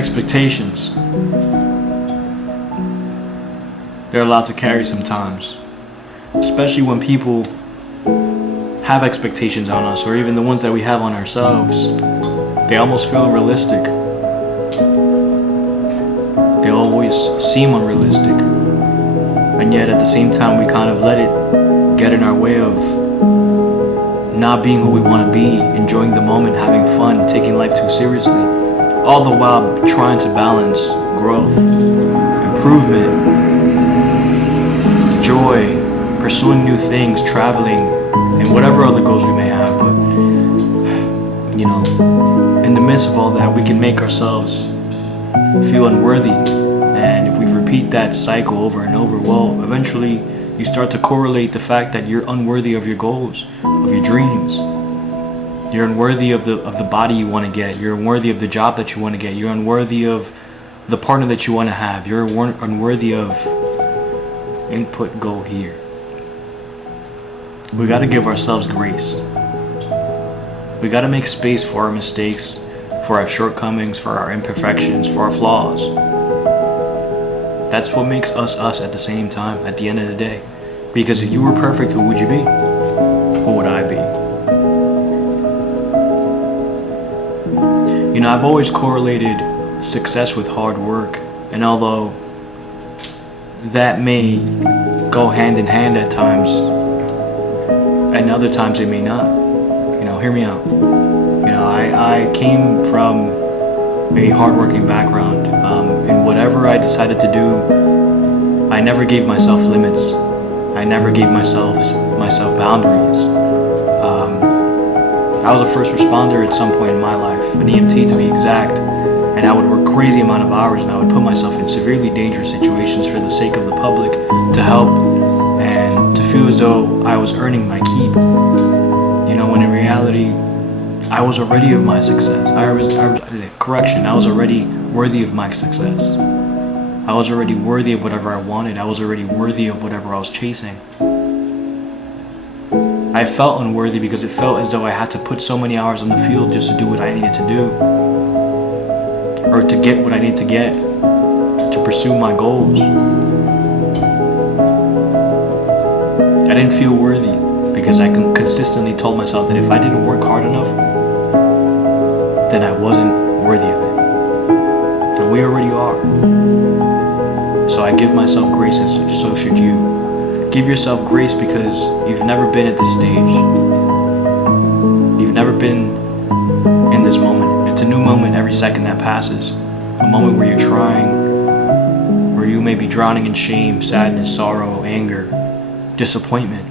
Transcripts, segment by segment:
expectations, they're a lot to carry sometimes, especially when people have expectations on us, or even the ones that we have on ourselves. They almost feel unrealistic. They always seem unrealistic, and yet at the same time we kind of let it get in our way of not being who we want to be, enjoying the moment, having fun, taking life too seriously, all the while trying to balance growth, improvement, joy, pursuing new things, traveling, and whatever other goals we may have. But you know, in the midst of all that, we can make ourselves feel unworthy, and if we repeat that cycle over and over, well, eventually you start to correlate the fact that you're unworthy of your goals, of your dreams. You're unworthy of the body you want to get. You're unworthy of the job that you want to get. You're unworthy of the partner that you want to have. You're unworthy of input goal here. We got to give ourselves grace. We got to make space for our mistakes, for our shortcomings, for our imperfections, for our flaws. That's what makes us us at the same time, at the end of the day. Because if you were perfect, who would you be? Who would I be? You know, I've always correlated success with hard work, and although that may go hand in hand at times, and other times it may not. You know, hear me out. You know, I came from a hardworking background. And whatever I decided to do, I never gave myself limits. I never gave myself boundaries. I was a first responder at some point in my life, an EMT to be exact, and I would work crazy amount of hours, and I would put myself in severely dangerous situations for the sake of the public, to help and to feel as though I was earning my keep. You know, when in reality, I was already of my success. I was already worthy of my success. I was already worthy of whatever I wanted. I was already worthy of whatever I was chasing. I felt unworthy because it felt as though I had to put so many hours on the field just to do what I needed to do, or to get what I need to get, to pursue my goals. I didn't feel worthy because I consistently told myself that if I didn't work hard enough, then I wasn't worthy of it. And we already are. So I give myself grace, and so should you. Give yourself grace because you've never been at this stage. You've never been in this moment. It's a new moment every second that passes. A moment where you're trying, where you may be drowning in shame, sadness, sorrow, anger, disappointment.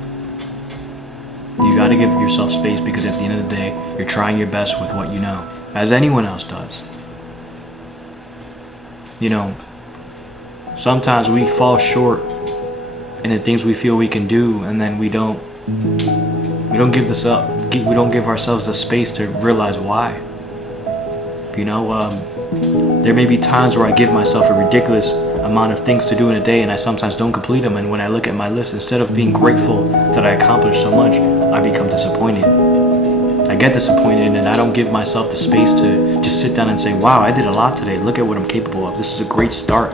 You gotta give yourself space because at the end of the day, you're trying your best with what you know, as anyone else does. You know, sometimes we fall short in the things we feel we can do, and then we don't give ourselves the space to realize why. You know, there may be times where I give myself a ridiculous amount of things to do in a day, and I sometimes don't complete them, and when I look at my list, instead of being grateful that I accomplished so much, I become disappointed. I get disappointed, and I don't give myself the space to just sit down and say, wow, I did a lot today, look at what I'm capable of, this is a great start.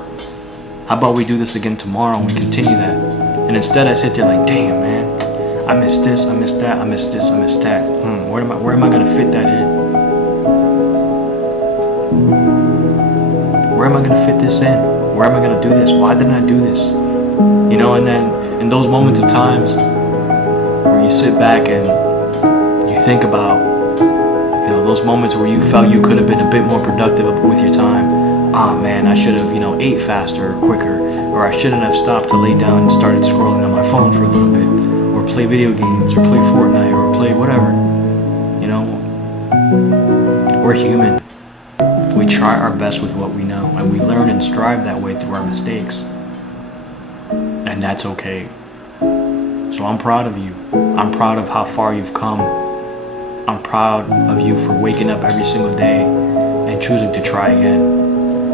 How about we do this again tomorrow and we continue that? And instead I sit there like, damn man, I missed this, I missed that, I missed this, I missed that. Where am I gonna fit that in? Where am I gonna fit this in? Where am I gonna do this? Why didn't I do this? You know, and then in those moments of times where you sit back and you think about, you know, those moments where you felt you could have been a bit more productive with your time. Ah man, I should have, you know, ate faster or quicker, or I shouldn't have stopped to lay down and started scrolling on my phone for a little bit, or play video games, or play Fortnite, or play whatever. You know, we're human. We try our best with what we know, and we learn and strive that way through our mistakes. And that's okay. So I'm proud of you. I'm proud of how far you've come. I'm proud of you for waking up every single day and choosing to try again.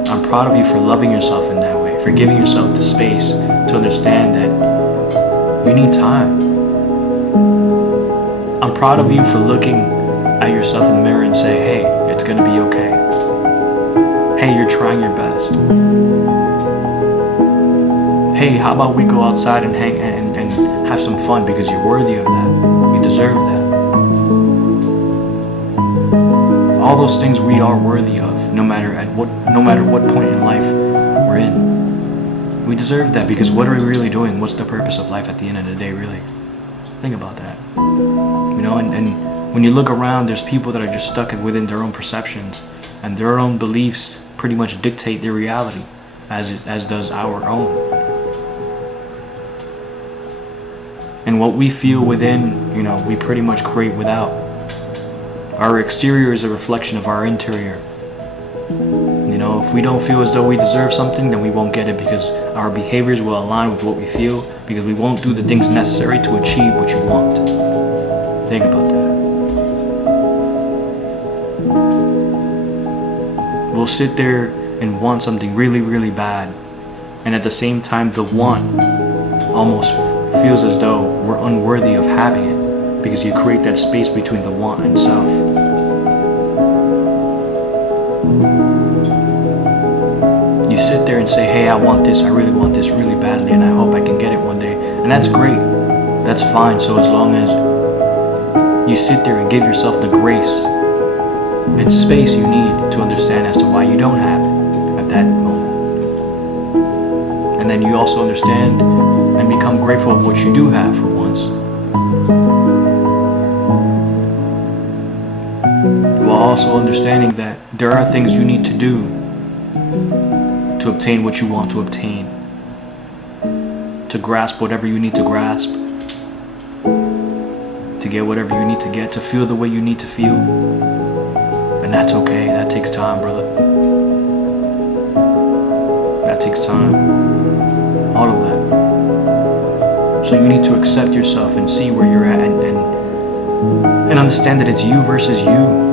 I'm proud of you for loving yourself in that way, for giving yourself the space to understand that you need time. I'm proud of you for looking at yourself in the mirror and say, hey, it's gonna be okay. Hey, you're trying your best. Hey, how about we go outside and hang and have some fun because you're worthy of that. You deserve that. All those things we are worthy of, no matter what point in life we're in. We deserve that because what are we really doing? What's the purpose of life at the end of the day, really? Think about that. And when you look around, there's people that are just stuck within their own perceptions, and their own beliefs pretty much dictate their reality, as does our own. And what we feel within, we pretty much create without. Our exterior is a reflection of our interior. If we don't feel as though we deserve something, then we won't get it because our behaviors will align with what we feel, because we won't do the things necessary to achieve what you want. Think about that. We'll sit there and want something really, really bad, and at the same time, the want almost feels as though we're unworthy of having it, because you create that space between the want and self. You sit there and say, hey, I want this, I really want this really badly, and I hope I can get it one day. And that's great. That's fine. So as long as you sit there and give yourself the grace and space you need to understand as to why you don't have it at that moment. And then you also understand and become grateful of what you do have for once. While also understanding that there are things you need to do to obtain what you want to obtain, to grasp whatever you need to grasp, to get whatever you need to get, to feel the way you need to feel. And that's okay. That takes time, brother. That takes time. All of that. So you need to accept yourself and see where you're at and understand that it's you versus you.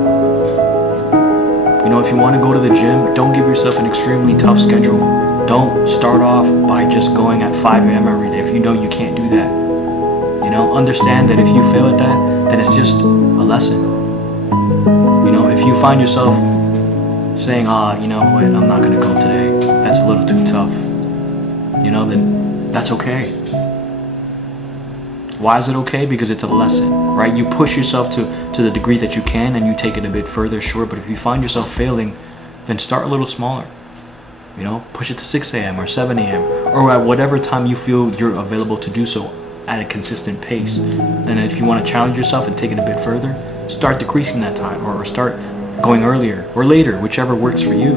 If you want to go to the gym, don't give yourself an extremely tough schedule. Don't start off by just going at 5 a.m. every day if you know you can't do that. Understand that if you fail at that, then it's just a lesson. If you find yourself saying, you know what, I'm not going to go today, that's a little too tough, then that's okay. Why is it okay? Because it's a lesson, right? You push yourself to the degree that you can, and you take it a bit further, sure. But if you find yourself failing, then start a little smaller. Push it to 6 a.m. or 7 a.m. or at whatever time you feel you're available to do so at a consistent pace. And if you want to challenge yourself and take it a bit further, start decreasing that time, or start going earlier or later, whichever works for you.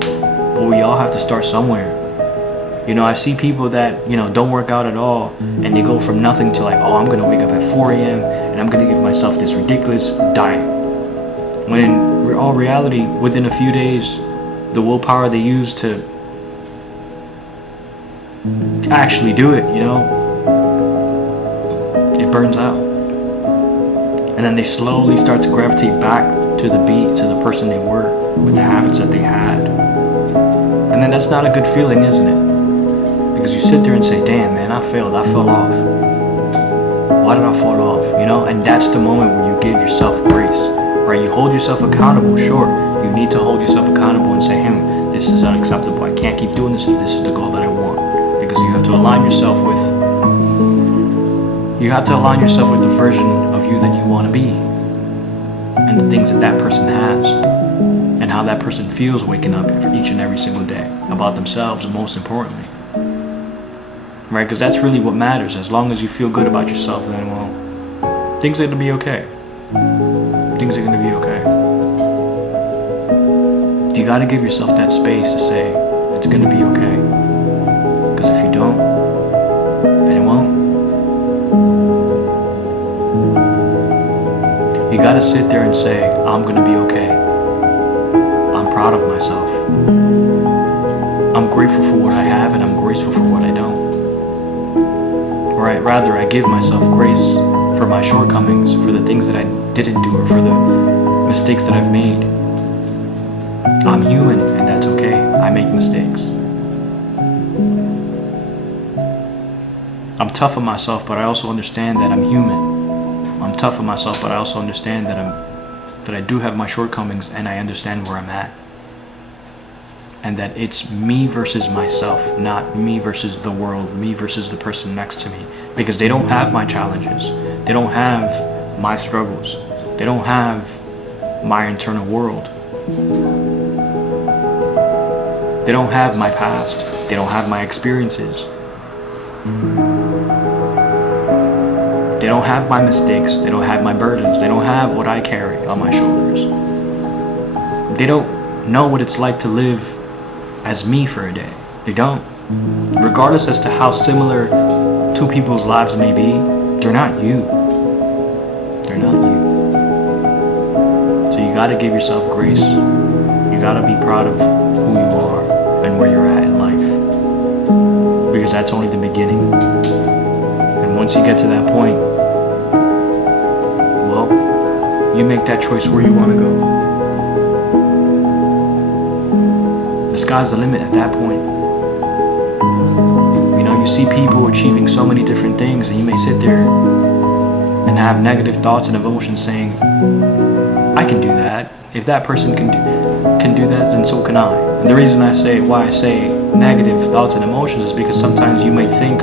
But we all have to start somewhere. I see people that, don't work out at all, and they go from nothing to I'm going to wake up at 4 a.m. and I'm going to give myself this ridiculous diet. When in all reality, within a few days, the willpower they use to actually do it, it burns out. And then they slowly start to gravitate back to the beat, to the person they were, with the habits that they had. And then that's not a good feeling, isn't it? Because you sit there and say, damn, man, I failed. I fell off. Why did I fall off? And that's the moment where you give yourself grace, right? You hold yourself accountable, sure. You need to hold yourself accountable and say, this is unacceptable. I can't keep doing this if this is the goal that I want. Because you have to align yourself with the version of you that you want to be. And the things that person has. And how that person feels waking up for each and every single day. About themselves, and most importantly. Right, because that's really what matters. As long as you feel good about yourself, then things are going to be okay. Things are going to be okay. You got to give yourself that space to say it's going to be okay. Because if you don't, then it won't. You got to sit there and say, I'm going to be okay. I'm proud of myself. I'm grateful for what I have, and I'm grateful for what I don't. Rather, I give myself grace for my shortcomings, for the things that I didn't do, or for the mistakes that I've made. I'm human, and that's okay. I make mistakes. I'm tough on myself, but I also understand that I'm human. I'm tough on myself, but I also understand that I do have my shortcomings, and I understand where I'm at. and that it's me versus myself, not me versus the world, me versus the person next to me, because they don't have my challenges, they don't have my struggles, they don't have my internal world, they don't have my past, they don't have my experiences, they don't have my mistakes, they don't have my burdens, they don't have what I carry on my shoulders, they don't know what it's like to live as me for a day. They don't. Regardless as to how similar two people's lives may be, they're not you. They're not you. So you gotta give yourself grace. You gotta be proud of who you are and where you're at in life. Because that's only the beginning. And once you get to that point, well, you make that choice where you wanna go. The sky's the limit at that point. You know, you see people achieving so many different things, and you may sit there and have negative thoughts and emotions saying, I can do that. If that person can do that, then so can I. And the reason why I say negative thoughts and emotions is because sometimes you may think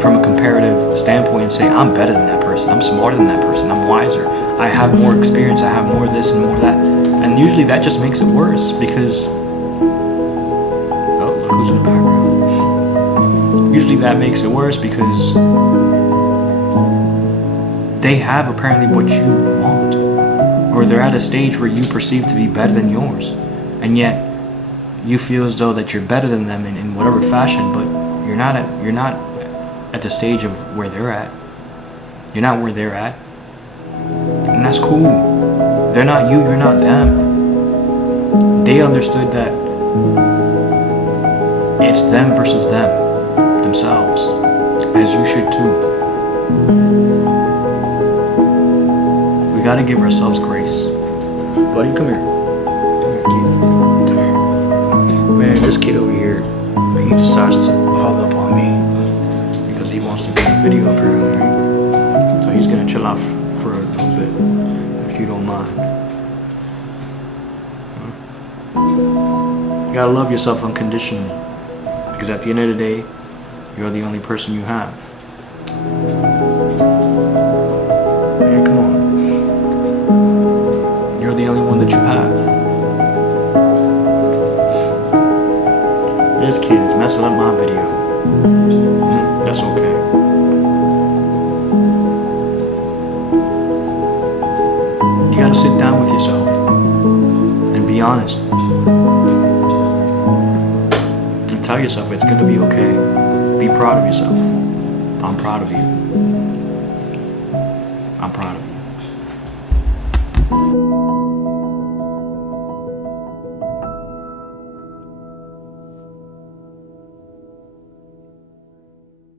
from a comparative standpoint and say, I'm better than that person, I'm smarter than that person, I'm wiser, I have more experience, I have more of this and more of that. And usually that just makes it worse because who's in the background. Usually that makes it worse because they have apparently what you want, or they're at a stage where you perceive to be better than yours, and yet you feel as though that you're better than them in whatever fashion, but you're not at the stage of where they're at. You're not where they're at, and that's cool. They're not you, you're not them. They understood that it's them versus themselves, as you should too. We gotta give ourselves grace. Buddy, come here. Come here. Man, this kid over here, he decides to hug up on me because he wants to be in the video apparently, right? So he's gonna chill off for a little bit, if you don't mind. You gotta love yourself unconditionally. Because at the end of the day, you're the only person you have. Man, come on. You're the only one that you have. This kid is messing up my video. That's okay. You gotta sit down with yourself and be honest. Tell yourself it's gonna be okay. Be proud of yourself. I'm proud of you.